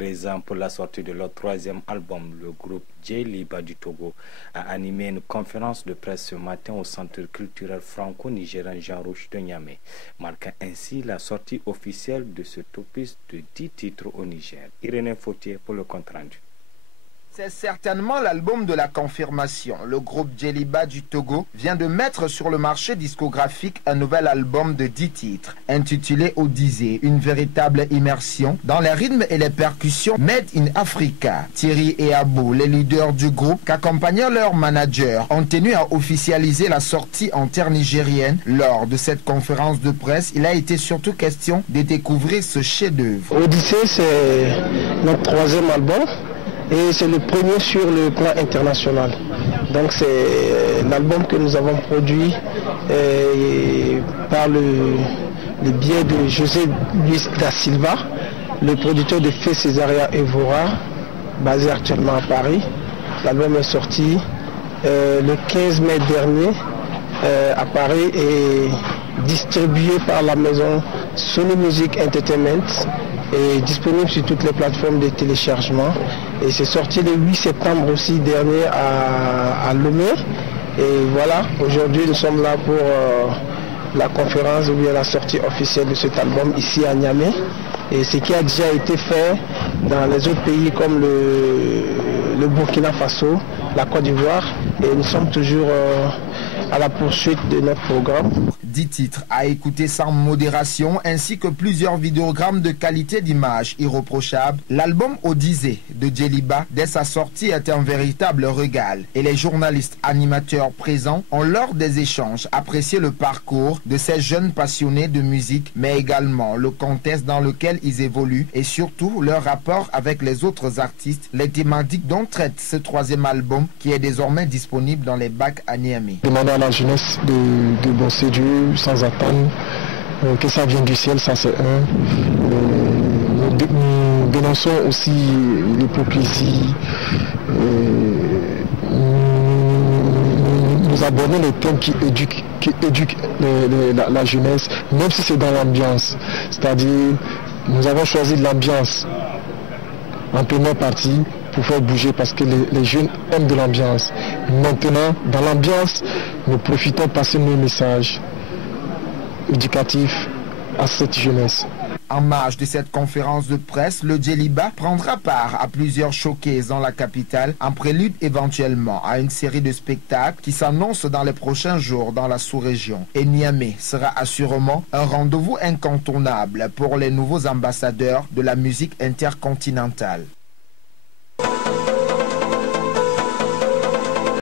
présent pour la sortie de leur troisième album, le groupe Djeliba du Togo a animé une conférence de presse ce matin au Centre culturel franco-nigérien Jean Rouch de Niamey, marquant ainsi la sortie officielle de ce opus de 10 titres au Niger. Irénée Fautier pour le compte rendu. C'est certainement l'album de la confirmation. Le groupe Djeliba du Togo vient de mettre sur le marché discographique un nouvel album de 10 titres, intitulé Odyssée, une véritable immersion dans les rythmes et les percussions Made in Africa. Thierry et Abou, les leaders du groupe, qu'accompagnant leur manager, ont tenu à officialiser la sortie en terre nigérienne. Lors de cette conférence de presse, il a été surtout question de découvrir ce chef-d'œuvre. Odyssée, c'est notre troisième album. Et c'est le premier sur le plan international. Donc c'est l'album que nous avons produit par le biais de José Luis da Silva, le producteur de Fé Césaria Evora, basé actuellement à Paris. L'album est sorti le 15 mai dernier à Paris et distribué par la maison Sony Music Entertainment et disponible sur toutes les plateformes de téléchargement. Et c'est sorti le 8 septembre aussi dernier à Lomé. Et voilà, aujourd'hui nous sommes là pour la conférence ou bien la sortie officielle de cet album ici à Niamey. Et ce qui a déjà été fait dans les autres pays comme le Burkina Faso, la Côte d'Ivoire. Et nous sommes toujours à la poursuite de notre programme. 10 titres à écouter sans modération ainsi que plusieurs vidéogrammes de qualité d'image irréprochable. L'album Odyssée de Djeliba dès sa sortie est un véritable régal et les journalistes animateurs présents ont lors des échanges apprécié le parcours de ces jeunes passionnés de musique mais également le contexte dans lequel ils évoluent et surtout leur rapport avec les autres artistes, les thématiques dont traite ce troisième album qui est désormais disponible dans les bacs à Niamey. Demander à la jeunesse de bosser dur sans attendre que ça vienne du ciel, ça c'est un. Nous dénonçons aussi l'hypocrisie. Nous abordons les thèmes qui éduquent la jeunesse, même si c'est dans l'ambiance. C'est-à-dire, nous avons choisi de l'ambiance en première partie pour faire bouger parce que les jeunes aiment de l'ambiance. Maintenant, dans l'ambiance, nous profitons de passer nos messages éducatifs à cette jeunesse. En marge de cette conférence de presse, le Djeliba prendra part à plusieurs showcases dans la capitale, en prélude éventuellement à une série de spectacles qui s'annoncent dans les prochains jours dans la sous-région. Et Niamey sera assurément un rendez-vous incontournable pour les nouveaux ambassadeurs de la musique intercontinentale.